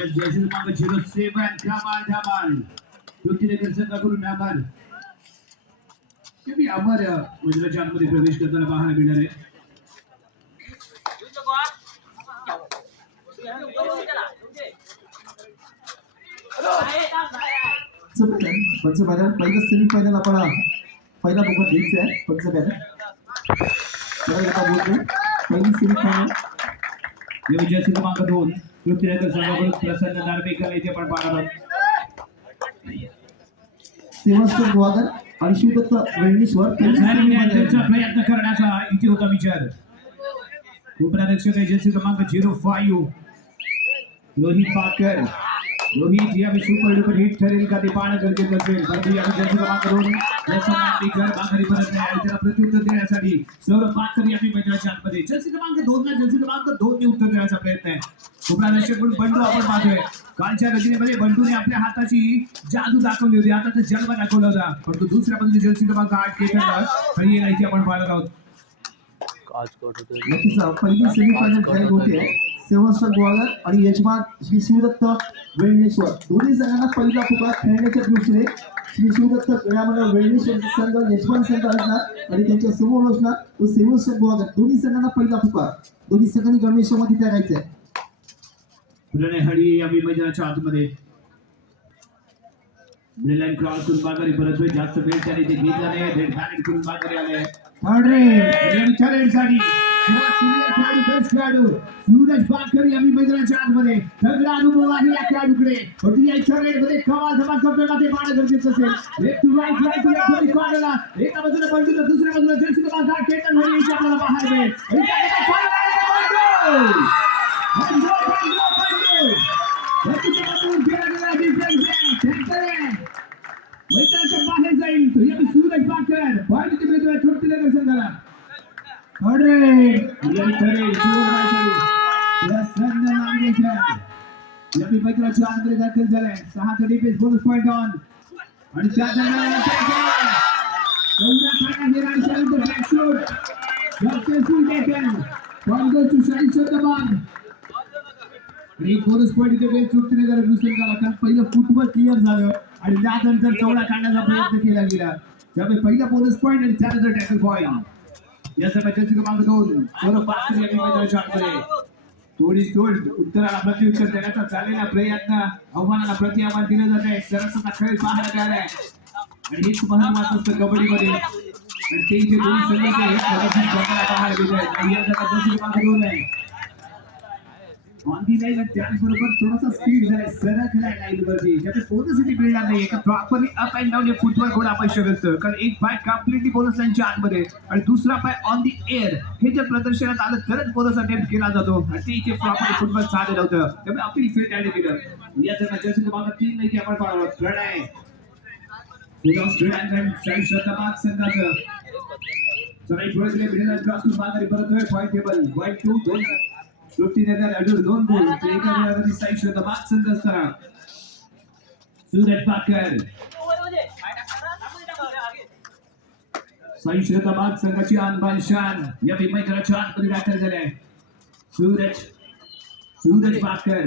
जैसे मांग 07 कमाल धमाल पृथ्वीनगर संघाकडून आभार कमी आभार मैदानाच्या आतमध्ये प्रवेश करताना पाहायला मिळणार आहे पंचमहाल पहिलं सेमीफायनल आपण पहिला बघून घ्यायचं आहे पंचमहाल पहिली सेमीफायनल जैसे क्रमांक 2 पृथ्वीनगर संघाकडून प्रसन्न नार्वेकर येथे आपण पाहणार आहोत सेवास्कर गोवागर आणि शिवदत्त वेळणीश्वर प्रयत्न करण्याचा इथे होता विचार उपराध्यक्ष एजन्सी क्रमांक 05 रोहित पाकर रोहित या सुपर डुपर हिट ठरेल का ते पाहणं गरजेचं असेल परंतु या एजन्सी क्रमांक 2 नार्वेकर बाहेर परत नाही त्याला प्रत्युत्तर देण्यासाठी सौरभ पाकर या मैदानाच्या आतमध्ये एजन्सी क्रमांक 2 ला एजन्सी क्रमांक 2 ने उत्तर देण्याचा प्रयत्न आहे उपराध्यक्षकडून बंडू आपण पाहतोय कालच्या रचनेमध्ये बंडूने आपल्या हाताची जादू दाखवली होती हाताचा जन्म दाखवला होता परंतु दुसऱ्या बाजूने एजन्सी क्रमांक 8 केतनला आणि इथे आपण पाहणार आहोत नक्कीच पहिली सेमीफायनल जाहीर होते सेवास्कर गोवागर आणि यजमान श्री शिवदत्त वेळणेश्वर दोन्ही संघांना पहिला पुकार खेळण्याच्या दृष्टीने श्री शिवदत्त क्रीडामंडळ वेळणेश्वर संघ यजमान संघ असणार आणि त्यांच्या समोर असणार तो सेवास्कर गोवागर दोन्ही संघांना पहिला पुकार दोन्ही संघांनी गणेशमध्ये तयार राहायचंय प्रणय हडी या मैदानाच्या आतमध्ये ब्रिलियंट क्रॉस करून बागारी परत जास्त वेळ त्याने ते घेतला नाही रेड हँड करून बागारी आले साठी सूरज पाकर या मैदानाच्या आतमध्ये सगळा अनुभव आहे या खेळाडूकडे पण या मध्ये कमाल धमाल करतोय ते पाहणं गरजेचं असेल left to right right to left कॉर्नरला एका बाजूला बंडूला दुसऱ्या बाजूला जर्सी क्रमांक 8 केतन हरी इथे आपल्याला पाहायला मिळेल मैदानाच्या बाहेर जाईल तो या सूरज पाकर पाहिजे ते मिळतोय पृथ्वीनगर संघाला मैदानाच्या आतमध्ये दाखल झालाय 6 डिफेन्स बोनस पॉइंट ऑन आणि त्या दरम्यान एक बोनस पॉइंट इथे पृथ्वीनगर संघाला पहिलं फुटबॉल क्लिअर झालं आणि त्यानंतर चौडा काढण्याचा प्रयत्न केला गेला त्यामुळे पहिला बोनस पॉइंट आणि त्यानंतर टॅकल पॉइंट या सगळ्याचे क्रमांक 2 सौरभ पाकर यांनी मैदानाच्या आतमध्ये तोड उत्तराला प्रत्युत्तर देण्याचा चाललेला प्रयत्न आव्हानाला प्रतिआव्हान दिलं जात आहे सरसचा खेळ पाहायला मिळालाय आणि हेच महत्वाचं असतं कबड्डीमध्ये आणि ते इथे दोन्ही संघाचे हे पाहायला मिळत आहे आणि या जगात क्रमांक 2 आहे ऑन लाईन त्याचबरोबर थोडासा स्पीड झालाय सरळ लाईनवरती ज्याचे पोझिटिव्हिटी मिळणार नाही एका प्रॉपरली अप अँड डाऊन हे फुटबॉल गोल आवश्यक असतं कारण एक पाय कम्प्लिटली बोनस लाईनच्या आतमध्ये आणि दुसरा पाय ऑन दी एअर हे जर प्रदर्शनात आलं तरच बोनस अटेम्प्ट केला जातो आणि ते इथे प्रॉपरली फुटबॉल साधलं होतं त्यामुळे आपली फील्ड ॲडिकेटर या जर मॅचेस क्रमांक 3 नाही की आपण पाहणार प्रणय शतभाग संघाचं सराई पुढे मिडल क्रॉस माघारी परत पॉइंट टेबल 1-2 पृथ्वीनगर अडूर 2 गोल एका गोलावरती साई शतभाग संघ असताना सूरज पाकर साई शतभाग संघाची आणबान शान या मैदानाच्या आतमध्ये दाखल झाले सूरज पाकर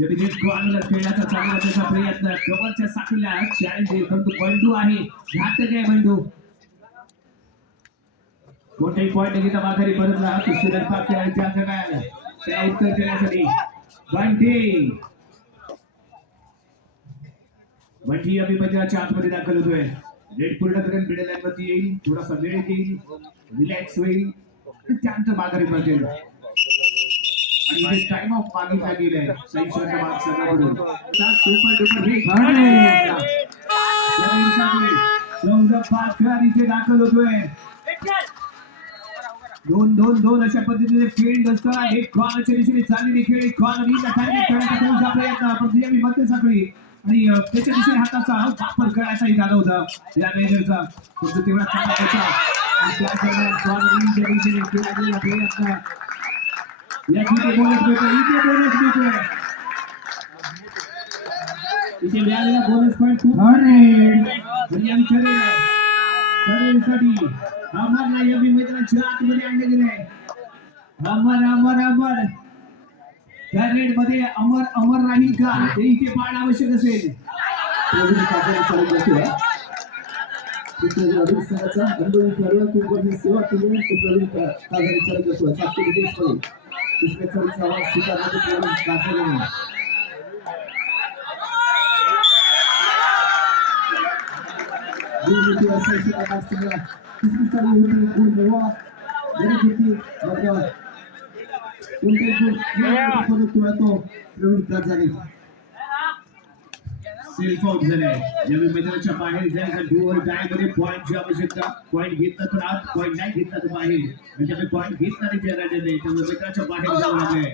या विकेट कॉर्नर खेळण्याचा चांगला त्याचा प्रयत्न कव्हरच्या साखळीला चॅलेंज परंतु बंडू आहे घातक आहे बंडू कोणताही पॉइंट घेता माघारी परतला सूरज पाकर आणि त्या जगाला त्या उत्तर देण्यासाठी बंटी अभी मैदानाच्या आतमध्ये दाखल होतोय रेड पूर्ण करेल मिडल लाईन वरती येईल थोडासा वेळ घेईल रिलॅक्स होईल त्यानंतर माघारी परतेल आणि इथे टाइम ऑफ मागितला गेलाय सही शतभाग संघाकडून सुपर डुपर हिट सौरभ पाकर इथे दाखल होतोय 2-2 अशा पद्धतीने फील्ड असताना एक कॉर्नरच्या दिशेने चाललेली खेळ कॉर्नर ही टार्गेट करण्याचा प्रयत्न पण ती मध्य साखळी आणि त्याच्या दिशेने हाताचा वापर करायचा इरादा होता या मेजरचा तो तेवढा चांगला होता आणि त्या दरम्यान कॉर्नरच्या दिशेने खेळण्याचा प्रयत्न इथे मिळालेला बोनस पॉइंट खूप या विचारलेला ठरेलसाठी अमरला या मैदानाच्या आतमध्ये आणले गेले. अमर अमर अमर त्या रेड मध्ये अमर अमर राहील का हे इथे पाहणं आवश्यक असेल. प्रवीण काकांनी चालू करतोय. तिथे अभिजित संघाचा अनुभवी खेळाडू खूप मोठी सेवा केली आहे. तो प्रवीण काकांनी चालू करतोय. 7 ते 20 मध्ये तिसऱ्या चाळीचा आवाज स्वीकारला प्रवीण काकांनी. तिसरी चालू होती गुण मिळवा गरज होती मात्र कोणत्याही तो प्रवीण काकांनी सेल्फ आउट झाले. नवीन मैदानाच्या बाहेर जायचा डूअर डाय मध्ये पॉईंटची आवश्यकता. पॉईंट घेतला तर आत, पॉईंट नाही घेतला तर बाहेर. म्हणजे पॉईंट घेतला नाही त्या त्यामुळे मैदानाच्या बाहेर जावं लागले.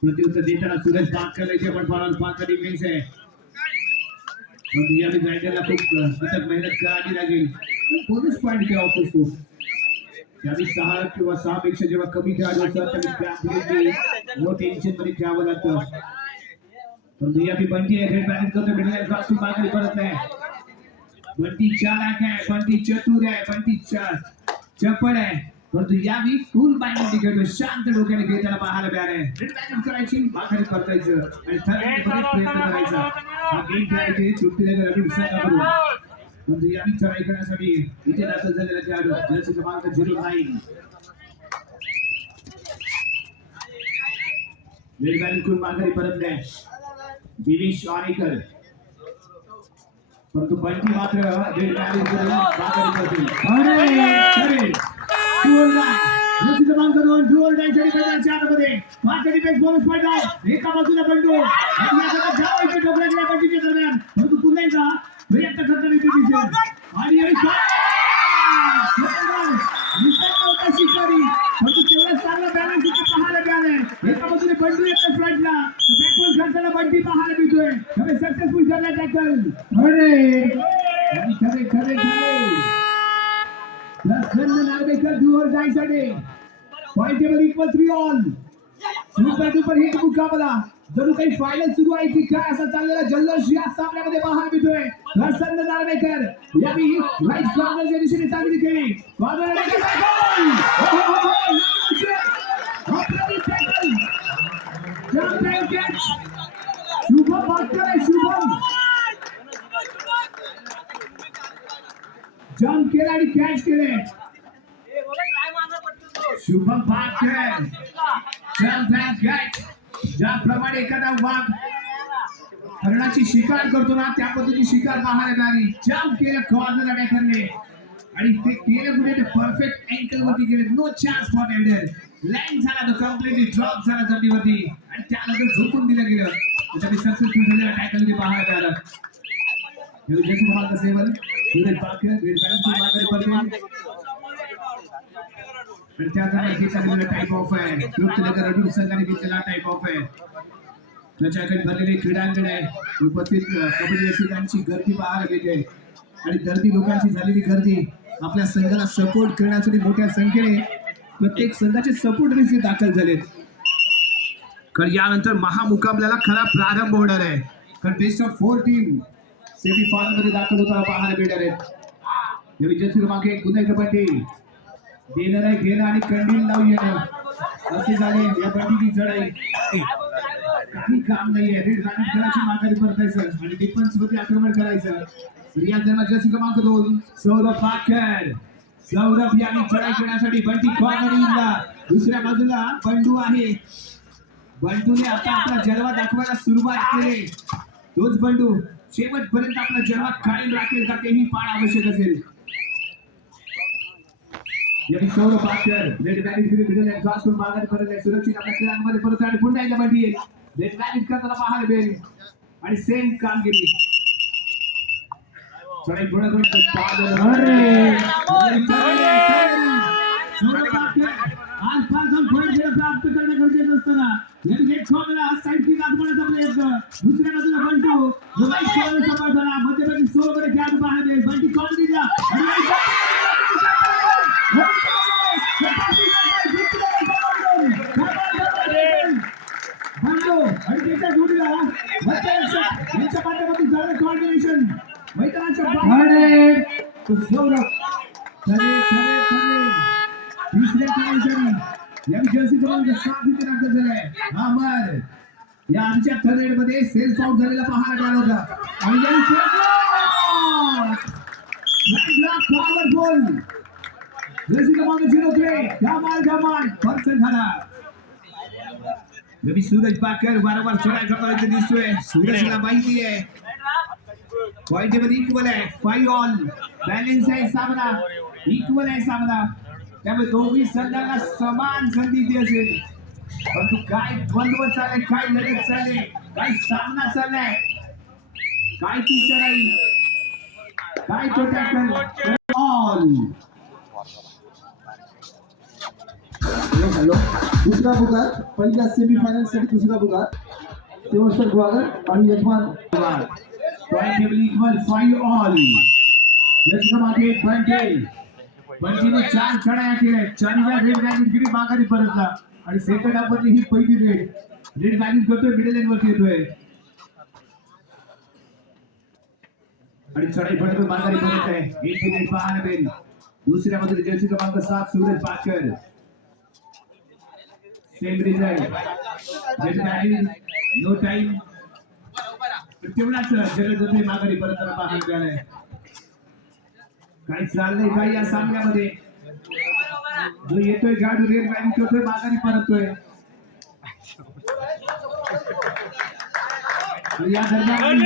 प्रत्युत्तर देताना सुरेश पाटकर इथे पण पाच डिफेन्स आहे. यावेळी गायडरला खूप अथक मेहनत करावी लागेल. बोनस पॉईंट घ्यावा असतो. त्यावेळी 6 किंवा 6 पेक्षा जेव्हा कमी खेळाडू असतात त्यावेळी नो टेन्शन मध्ये खेळावं लागतं. परंतु या भी बंटी है रेड बैलेंस करते मिडल क्रॉस टू मागे परत नाही. बंटी चालाक आहे, बंटी चतुर आहे, बंटी चपळ आहे. परंतु या भी फुल बाइंडिंग खेळतो. शांत डोक्याने खेळताना पाहायला मिळाले. रेड बॅलेन्स करायची, मागे परतायचं आणि थर्ड मध्ये प्रयत्न करायचा. हा गेम खेळायचे सुट्टीला रवी संघाकडून. परंतु या भी चढाई करण्यासाठी इथे दाखल झालेला खेळाडू जर्सी क्रमांक 09 रेड बॅलेन्स करून मागे परत नाही. दिनेश आरेकर परंतु बंटी मात्र रेड बॅलेन्स करून मागे परतील. अरे क्रमांक 2 डुअल डायसाठी मैदानाच्या आतमध्ये 5 डिफेन्स बोनस पॉईंट आहे. एका बाजूला बंडू आणि या जगात जावायचे डोक्याच्या बंटीच्या दरम्यान परंतु पुन्हा एकदा प्रयत्न करताना दिसेल आणि शिकारी परंतु तेवढा चांगला बॅलन्स इथे पाहायला मिळालाय. एका बाजूने बंडू येतात फ्रंटला बॅकवर्ड करताना बंटी पाहायला मिळतोय. खरे सक्सेसफुल झाला टॅकल. अरे खरे खरे खरे नार्वेकर डुअर डायसाठी point table equal 3 all. Super duper hit मुकाबला जणू काही फायनल सुरू आहे की काय असा चाललेला जल्लोष या सामन्यामध्ये पाहायला मिळतोय. प्रसन्न नार्वेकर यावी राईट कॉर्नरच्या दिशेने चांगली खेळली. कॉर्नर शुभम भास्कर आहे. शुभम जंप केला आणि कॅच केले. Shubham Bhaskar jump and catch. ज्याप्रमाणे एखादा वाघ हरणाची शिकार करतो ना त्या पद्धतीची शिकार पाहायला मिळाली. जंप केलं कॉर्नर अटॅकरने आणि ते केलं कुठे ते परफेक्ट अँकल वरती गेले. No chance for elder. Land झाला तो कम्प्लिटली ड्रॉप झाला जमिनीवरती आणि त्यानंतर झोपून दिलं गेलं. त्यासाठी सक्सेसफुल झालेला टॅकल मी पाहायला मिळाला. जर्सी क्रमांक 7 सुरेश पाटकर रेड बॅलेन्स मागे पडले आणि त्याचा घेतलेला टाइप ऑफ आहे. कृष्णनगर अडूर संघाने घेतलेला टाइप ऑफ आहे. त्याच्याकडे भरलेले क्रीडांगण आहे. उपस्थित कबड्डी रसिकांची गर्दी पाहायला मिळते आणि दर्दी लोकांची झालेली गर्दी आपल्या संघाला सपोर्ट करण्यासाठी मोठ्या संख्येने प्रत्येक संघाचे सपोर्ट इथे दाखल झालेत. कारण यानंतर महामुकाबल्याला खरा प्रारंभ होणार आहे. कारण best of 4 team semi final मध्ये दाखल होताना पाहायला मिळणार आहेत. या जर्सी क्रमांक 1 पुन्हा एकदा बंटी देणार आहे घेणं आणि कंडील लावून येणं असे झाले. या बंटीची चढाई काही काम नाहीये. रेड बॅलेन्स करायची माघारी परतायचं आणि डिफेन्स मध्ये आक्रमण करायचं. या दरम्यान जर्सी क्रमांक 2 सौरभ पाटकर. सौरभ यांनी चढाई करण्यासाठी बंटी कॉर्नरिंगला दुसऱ्या बाजूला बंडू आहे. बंडूने आता आपला जलवा दाखवायला सुरुवात केली. तोच बंडू शेवटपर्यंत आपला जलवा कायम राखेल का तेही पाहणं आवश्यक असेल. यावेळी Saurabh Patkar red balance middle and cross करून माघारी परत आहे. सुरक्षित आपल्या खेळांमध्ये परत आणि पुन्हा एकदा बंटी येईल. रेड बॅलेन्स करताना पाहायला मिळेल आणि सेम कामगिरी चढाई पुढे करून आज 5 पॉईंट प्राप्त करणं गरजेचं असताना एक कॉर्नर साईड किक आजमावण्याचा प्रयत्न. दुसऱ्या बाजूला बंटू जो राईट कॉर्नर सांभाळताना मध्यभागी सोबत खेळाडू पाहायला मिळेल. बंटी कॉर्नरला बंडू आणि त्याच्या जोडीला यांच्या पाठीमागून झालेलं कॉर्डिनेशन मैदानाच्या बाहेर सौरभ करायची या जर्सी क्रमांक 7 इथे दाखल झालाय अमर या आमच्या थर्ड मध्ये सेल्फ आउट झालेला पाहायला मिळाला होता आणि या पॉवरफुल जर्सी क्रमांक 03 धमाल पर्सन झाला रवी सूरज पाकर वारंवार चढाई करताना इथे दिसतोय सूरजला माहिती आहे पॉइंट टेबल इक्वल आहे 5 ऑल बॅलन्स आहे सामना इक्वल आहे सामना त्यामुळे दोन्ही संघांना समान संधी दिली असेल परंतु काय द्वंद्व चालले काय लढत चालले काय सामना चाललाय काय ती चढाई काय तो टॅकल ऑल हॅलो दुसरा पुकार पहिल्या सेमीफायनल साठी दुसरा पुकार सेवस्टर गुवागर आणि यजमान पॉइंट टेबल इक्वल 5 ऑल यजमाने बंटीने 4 चढाया केल्या 4व्या रेड बॅगेटकडे माघारी परतला आणि सेकंड हाफ मध्ये ही पहिली रेड बॅगेट करतोय मिडल लाईन वरती येतोय आणि चढाई पडतो माघारी परत आहे एक मिनिट पाहायला मिळेल दुसऱ्या मध्ये जर्सी क्रमांक 7 Suraj Pakar same result red बॅगेट नो टाइम तेवढाच जगत माघारी परत पाहायला मिळालंय काय चाललंय काय या सामन्यामध्ये जो येतोय गाडी रेड बॅग करतोय माघारी परततोय या दरम्यान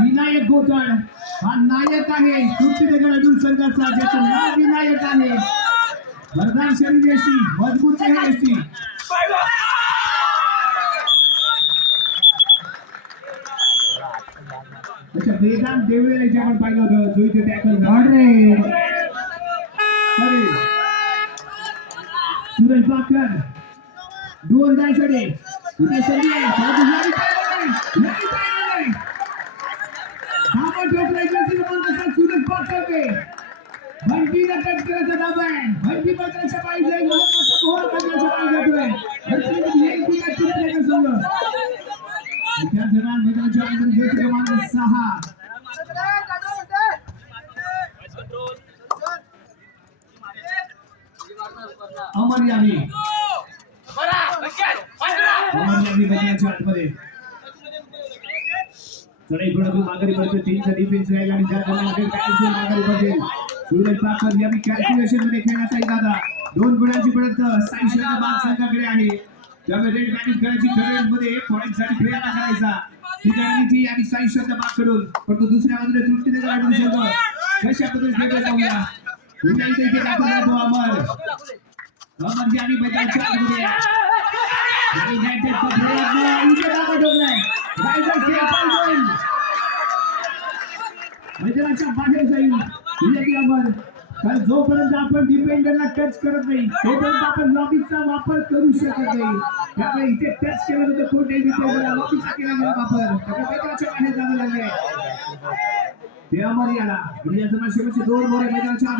विनायक गोतड हा नायक आहे कृष्णनगर अजून संघाचा ज्याचं नाव विनायक आहे वरदान शरीर यष्टी मजबूत आहे यष्टी अच्छा वेदांत देवळे याच्या आपण पाहिलं होतं जो इथे टॅकल झाले अरे सूरज पाकर दोन जायसाठी इथे संधी आहे बाजूला नाही धावा ठोकलाय जर्सी क्रमांक 7 सूरज पाकर के बंटीला टच करायचा दाब आहे बंटी बदलायचा पाहिजे महत्त्वाचा गोल करण्याचा पाहिजे होतोय एक विकेट चुकले का संघ त्या दरम्यान मैदानाच्या अंदर जर्सी क्रमांक 6 अमर यामी मैदानाच्या आतमध्ये चढाई थोडं माघारी पडतो टीमचा डिफेन्स राहील आणि ज्या दरम्यान काय माघारी पडते सूरज पाकर यामी कॅल्क्युलेशन मध्ये खेळण्याचा इरादा 2 गुणांची पडत साईशंद्रबाग संघाकडे आहे त्यामुळे रेड बॅटिंग करायची करंट मध्ये पॉइंट साठी प्रयत्न करायचा ही रणनीती आणि साईशंद्रबाग कडून परंतु दुसऱ्या बाजूला तृप्तीनगर अडून संघ कशा पद्धतीने खेळत जाऊया पुन्हा इथे दाखल राहतो अमर यामी मैदानाच्या आतमध्ये आणि युनायटेडचा प्रयत्न इथे दाखल ठोकलाय रायडर सेफ गोल मैदानाच्या बाहेर जाईल विजय अमर कारण जोपर्यंत आपण डिफेंडरला टच करत नाही तोपर्यंत आपण लॉबीचा वापर करू शकत नाही त्यामुळे इथे टच केलं तर कोणत्याही डिफेंडरला लॉबीचा केला गेला वापर त्यामुळे मैदानाच्या बाहेर जावं लागले ते अमर याला या जमा शेवटचे 2 मोरे मैदानाच्या आत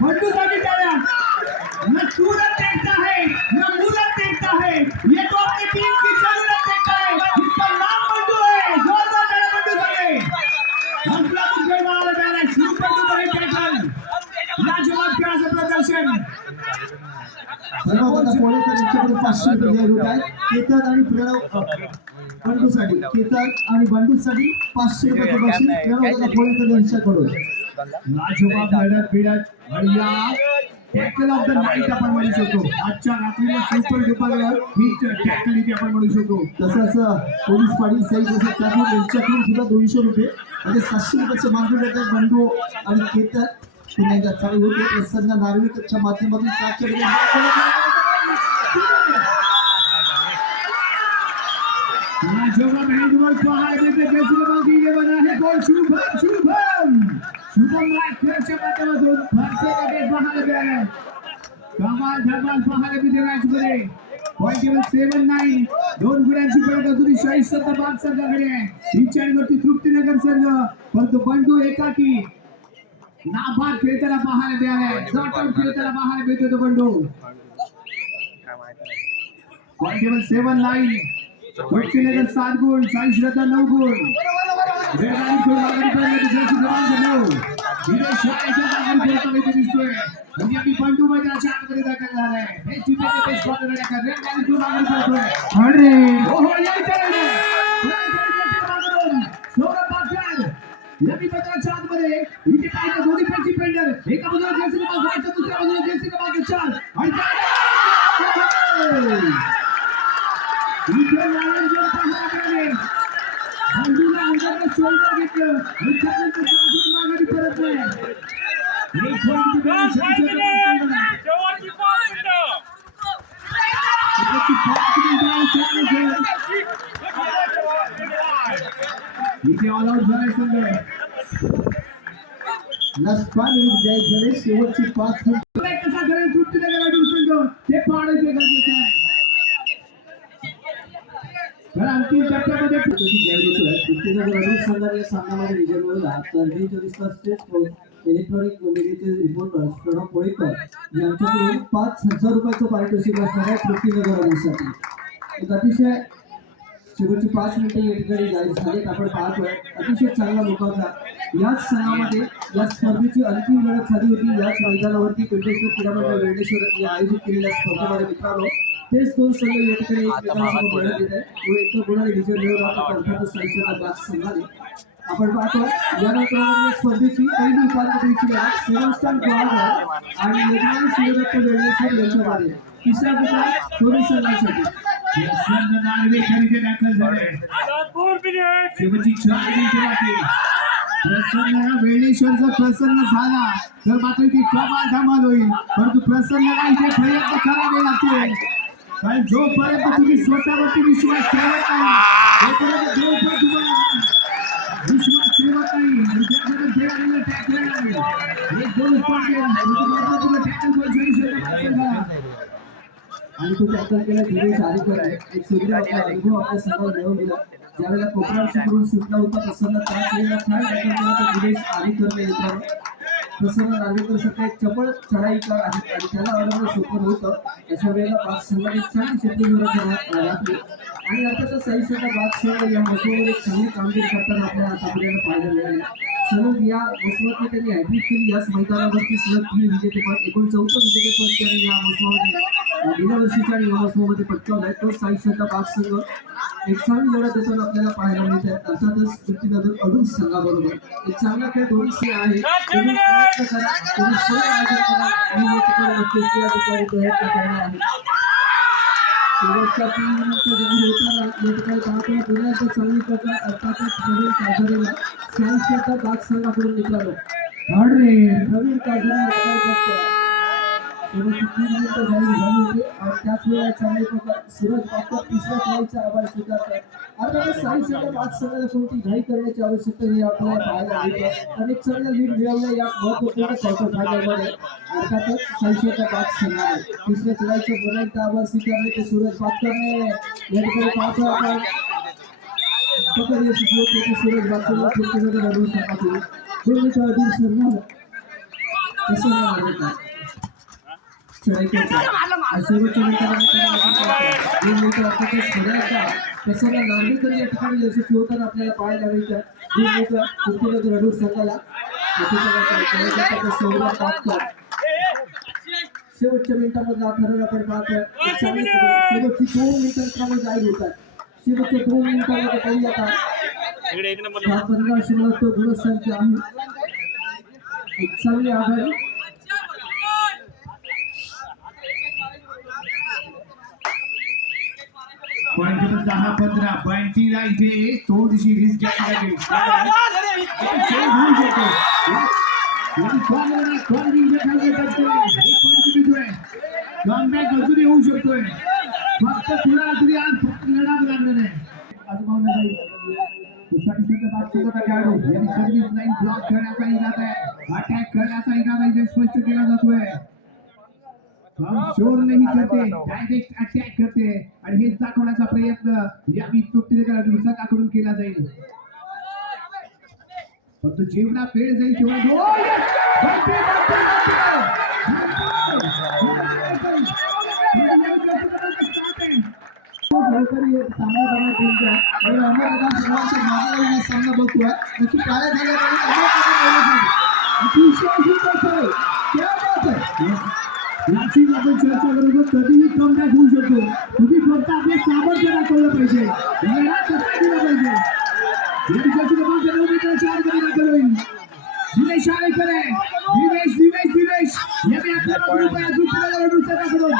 बंडू साठी टाळ्या न सूरत देखता है न मूरत देखता है ये तो अपनी टीम की जरूरत देखता है इसका नाम बंडू है जोरदार तालियां बंडू साठी हौसला बुलंद मारला जा रहा है सुपर डुपर टॅकल लाजवाब खेळाचं प्रदर्शन सर्वात कोळेकर यांच्याकडे 500 रुपये होत आहेत केतन आणि प्रणव बंडूसाठी केतन आणि बंडूसाठी 500 रुपयाचं बक्षीस प्रणव कोळेकर यांच्याकडून लाजवाब लढत भिडत आणि या टॅकल ऑफ द नाईट आपण म्हणू शकतो आजच्या रात्रीला सुपर डुपर हिट टॅकल इथे आपण म्हणू शकतो तसंच पोलीस पाटील सईद जसं त्यातून यांच्याकडून सुद्धा 200 रुपये म्हणजे 700 रुपयाचे मानले जातात बंडू आणि केतन पुन्हा एकदा चालू होते प्रसन्न नार्वेकरच्या माध्यमातून 700 रुपये लाजवाब हँडवर पहायला मिळते जर्सी क्रमांक 11 आहे गोल शुभम खेळच्या माध्यमातून भरते लगेच पाहायला मिळालं कमाल धमाल पाहायला मिळते मॅच मध्ये पॉईंट टेबल 7-9. दोन गुणांची पडत अजूनही शाहीसत्ता बाग संघाकडे आहे. पिचांवरती तृप्तीनगर संघ, परंतु बंडू एकाकी नाबाद खेळताना पाहायला मिळालाय. जॉटआउट खेळताना पाहायला मिळतोय तो बंडू. Point table 7-9. तृप्तीनगर 7 गुण, साई श्रद्धा 9 गुण. वेगाने खेळ मागे पडण्याची जर्सी क्रमांक 9. विजय शाळेच्या मागे खेळताना इथे दिसतोय. म्हणजे आम्ही बंडू मैदानाच्या आतमध्ये दाखल झालाय. हे जिथे बेस्ट बॉलर आहे. वेगाने खेळ मागे पडतोय. अरे हो हो यायचं आहे. सौरभ पाटील नवी मैदानाच्या आतमध्ये इथे पाहिजे दोन्ही पैकी पेंडर. एका बाजूला जर्सी क्रमांक 8, दुसऱ्या बाजूला जर्सी क्रमांक 4. आणि इथे लायन जर पाहिजे गेले. बंडूला अंगाला शोल्डर घेतलं. आणि त्यानंतर माघारी परत नाही. एक पॉईंट दिला शाहीसत्ता. इथे ऑल आउट झालाय संघ. लास्ट 5 मिनिट जायचं झाले. शेवटची 5 मिनिट. कसा करेल तृप्तीनगर अडूर संघ ते पाडायचे गरजेचं आहे. तर अंतिम टप्प्यामध्ये तृप्तीनगर अडूर संघाने या सामन्यामध्ये विजय मिळवला. तर ही 24 तास इलेक्ट्रॉनिक मीडियाचे रिपोर्टर प्रणव कोळीकर यांच्याकडून 5,000 रुपयाचं पारितोषिक असणार आहे तृप्तीनगर अडूरसाठी. एक अतिशय शेवटची 5 मिनिटे या ठिकाणी जाहीर झालेत. आपण पाहतोय अतिशय चांगला मुकाबला. याच संघामध्ये या स्पर्धेची अंतिम लढत झाली होती. याच मैदानावरती पिंपळेश्वर क्रीडा मंडळ वेल्डेश्वर यांनी आयोजित केलेल्या स्पर्धेमध्ये मित्रांनो तेच दोन संघ या ठिकाणी एकमेकांसमोर लढत देत आहेत. तो एक गुणाने विजय मिळवला अर्थातच साईच्या बाग संघाने. आपण पाहतो यानंतर स्पर्धेची पहिली उपांत्य फेरीची लढत सेवस्टन गोवागड आणि यजमान शिवदत्त वेल्डेश्वर यांच्यामध्ये. तिसरा गुण दोन्ही संघांसाठी. शेवटची 4 मिनिटे बाकी. प्रसन्न वेळेश्वर जर प्रसन्न झाला तर मात्र ती कमाल धमाल होईल. परंतु प्रसन्नला इथे प्रयत्न करावे लागतील. कारण जोपर्यंत तुम्ही स्वतःवरती विश्वास ठेवत नाही तोपर्यंत जोपर्यंत तुम्हाला विश्वास ठेवत नाही आणि त्याकडे खेळाडूला टॅकल आहे. एक बोनस पॉईंट आणि तो टॅकल केला दिनेश आरेकर आहे. एक सुंदर आपला अनुभव आपल्या संघाला मिळवून दिला. ज्यावेळेला कोपरावरून सुटला होता प्रसन्न त्याच वेळेला छान टॅकल केला तर दिनेश आरेकरने मित्रांनो. प्रसन्न नार्वेकर सध्या एक चपळ चढाईकार आहे आणि त्याला अडवणं सोपं नव्हतं. अशा वेळेला बाग संघाने चांगली क्षेत्रविरोध राखली आणि अर्थातच साईश्वरचा बाग संघ या मसोमध्ये चांगली कामगिरी करताना आपल्याला आतापर्यंत पाहायला मिळाले. सलग या मोसमातले त्यांनी हॅट्रिक केली. याच मैदानावरती सलग 3 विजेतेपद, एकूण 14 विजेतेपद त्यांनी या मोसमामध्ये गेल्या वर्षीच्या या मोसमामध्ये पटकावलाय. तो साईश्वरचा बाग संघ एक चांगली लढत देताना आपल्याला पाहायला मिळते. अर्थातच तृप्तीनगर अडूर संघाबरोबर एक चांगला खेळ दोन्ही संघ आहे. तुम्ही प्रयत्न करा, तुम्ही सर्व आयोजन करा आणि या ठिकाणी नक्कीच या ठिकाणी प्रयत्न करणार आहे. शेवटच्या 3 मिनिटं जाहीर होताना या ठिकाणी पाहतो पुण्याचा चांगली प्रकार अर्थातच प्रवीण काजरेला साईश्वरचा बाग संघाकडून मित्रांनो. प्रवीण काजरे शेवटची 3 मिनिटं जाहीर झाली होती आणि त्याच वेळेला चांगले प्रकार सूरज पाटील तिसऱ्या खेळाचा आभार स्वीकारतात. अर्थातच साईश्वरच्या बाग संघाला कोणती घाई करण्याची आवश्यकता हे आपल्याला पाहायला मिळतं. अनेक चांगला लीड मिळवल्या या महत्त्वपूर्ण क्वार्टर फायनलमध्ये. अर्थातच साईश्वरच्या बाग संघाने तिसऱ्या खेळाचं पुन्हा आभार स्वीकारले ते सूरज पाटकरने. या ठिकाणी पाहतो आपण पकड यशस्वी होते की सूरज पाटकरला तृप्तीनगर अडूर संघातून दोन्ही खेळाडू संघाला प्रसन्न चढाई करतात. शेवटच्या प्रसन्न नार्वेकर या ठिकाणी यशस्वी होताना आपल्याला पाहायला मिळतं. तृप्तीनगर अडूर संघाला सौरभ पाटकर शेवटच्या मिनिटांमधला ठरवून आपण पाहतोय. शेवटची 2 मिनिटांमध्ये जाहीर होतात. शेवटच्या 2 मिनिटांमध्ये काही आता 15 गुणसंख्या आहे. एक चांगली आघाडी. पॉईंट 10-15 पॉईंटला इथे थोडीशी रिस्क घ्यावी लागेल. कमबॅक अजूनही होऊ शकतोय. फक्त कुणाला तरी आज फक्त लढावं लागणार आहे. आजमावलं जाईल. सर्व्हिस लाईन ब्लॉक करण्याचा इरादा आहे. अटॅक करण्याचा इरादा इथे स्पष्ट केला जातोय. हम शोर नाही करते, डायरेक्ट अटॅक करते आणि हे दाखवण्याचा प्रयत्न या दुसऱ्याकडून केला जाईल. परंतु जेवढा वेळ जाईल तेवढा सामना बघतोय नक्की काय झालं याची आपण चर्चा करू. कधीही कमबॅक होऊ शकतो. तुम्ही फक्त आपले सामर्थ्य दाखवलं पाहिजे, लढा कसा दिला पाहिजे. दिनेश आळेकर आहे. दिनेश याने आपल्या रुपया दुसऱ्याला दुसऱ्या करून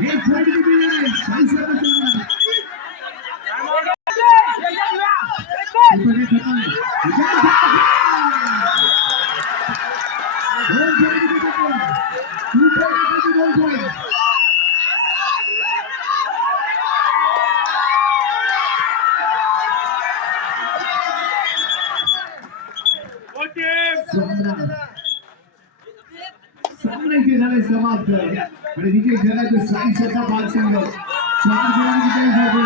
हे थर्ड सामना इथे झालाय समाप्त आणि विजय झाला तो शाहीशेचा बालसंघ 4 गुणांनी विजयी झाले.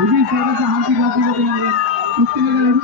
विजयी संघाचा हाती